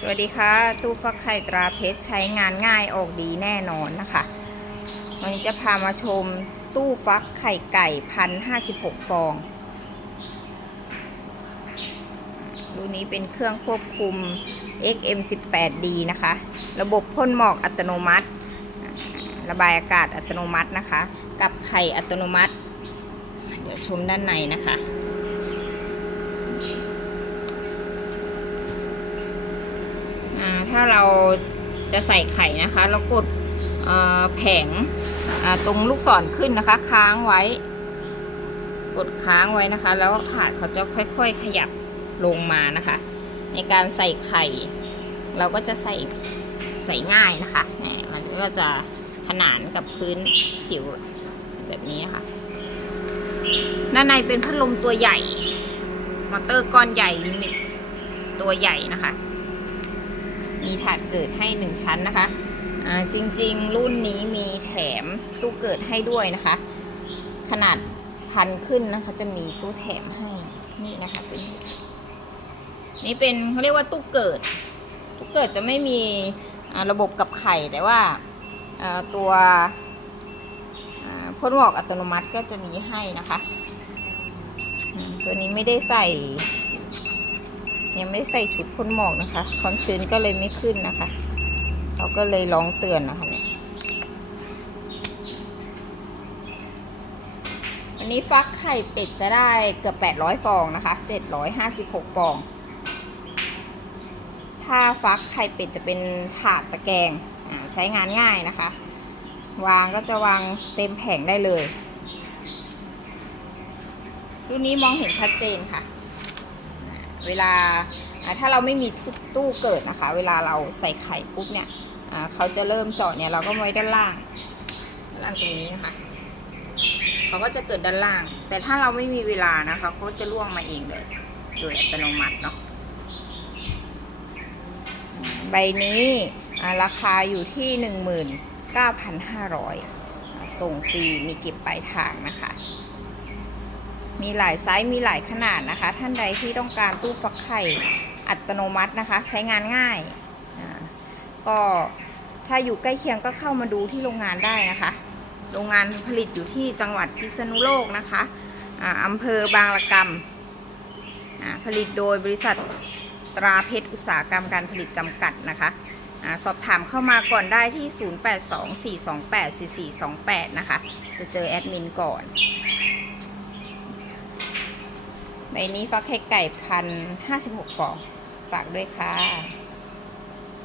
สวัสดีค่ะ ตู้ฟักไข่ตราเพชรใช้งานง่ายออกดีแน่นอนนะคะ วันนี้จะพามาชมตู้ฟักไข่ไก่พันห้าสิบหกฟอง รุ่นนี้เป็นเครื่องควบคุม XM18D นะคะ ระบบพ่นหมอกอัตโนมัติ ระบายอากาศอัตโนมัตินะคะ กับไข่อัตโนมัติ เดี๋ยวชมด้านในนะคะ อ่า ถ้าเราจะใส่ไข่นะคะ เรากดแผงตรงลูกศรขึ้นนะคะ ค้างไว้ กดค้างไว้นะคะ แล้วถาดเขาจะค่อย ๆ ขยับลงมานะคะ ในการใส่ไข่ เราก็จะใส่ใส่ง่ายนะคะนี่มันก็จะขนานกับพื้นผิวแบบนี้ค่ะด้านในเป็นพัดลมตัวใหญ่ มอเตอร์ก้อนใหญ่ลิมิตตัวใหญ่นะคะ มีถาดเกิดให้ 1 ชั้นนะคะจริงๆ รุ่นนี้มีแถมตู้เกิดให้ด้วยนะคะ ขนาดพันขึ้นนะคะ จะมีตู้แถมให้นี่นะคะเป็นนี่เป็นเขาเรียกว่าตู้เกิด ตู้เกิดจะไม่มีระบบกับไข่แต่ว่าตัวพ่นหมอกอัตโนมัติก็จะมีให้นะคะ ตัวนี้ไม่ได้ใส่ ยังไม่ได้ใส่ชุดพ่นหมอกนะคะ ความชื้นก็เลยไม่ขึ้นนะคะเขาก็เลยร้องเตือนนะคะเนี่ยวันนี้ฟักไข่เป็ดจะได้เกือบ 800 ฟองนะคะ 756 ฟอง ถ้าฟักไข่เป็ดจะเป็นถาดตะแกรงใช้งานง่ายนะคะ วางก็จะวางเต็มแผงได้เลยรุ่นนี้มองเห็นชัดเจนค่ะ เวลาถ้าเราไม่มีตู้เกิดนะคะ เวลาเราใส่ไข่ปุ๊บเนี่ยเขาจะเริ่มเจาะเนี่ยเราก็ไว้ด้านล่างด้านล่างตรงนี้นะคะเขาก็จะเกิดด้านล่าง แต่ถ้าเราไม่มีเวลานะคะเขาจะล่วงมาเองเลยโดยอัตโนมัติเนาะใบนี้ราคาอยู่ที่ 19,500อ่าส่งฟรีมีเก็บปลายทางนะคะ มีหลายไซส์มีหลายขนาดนะคะ ท่านใดที่ต้องการตู้ฟักไข่อัตโนมัตินะคะ ใช้งานง่ายก็ถ้าอยู่ใกล้เคียงก็เข้ามาดูที่โรงงานได้นะคะ โรงงานผลิตอยู่ที่จังหวัดพิษณุโลกนะคะอำเภอบางละกำผลิตโดยบริษัทตราเพชรอุตสาหกรรมการผลิตจำกัดนะคะอสอบถามเข้ามาก่อนได้ที่ 0824284428 นะคะ จะเจอแอดมินก่อน ใบนี้ฟักไข่ไก่พันห้าสิบหกฟองฝากด้วยค่ะ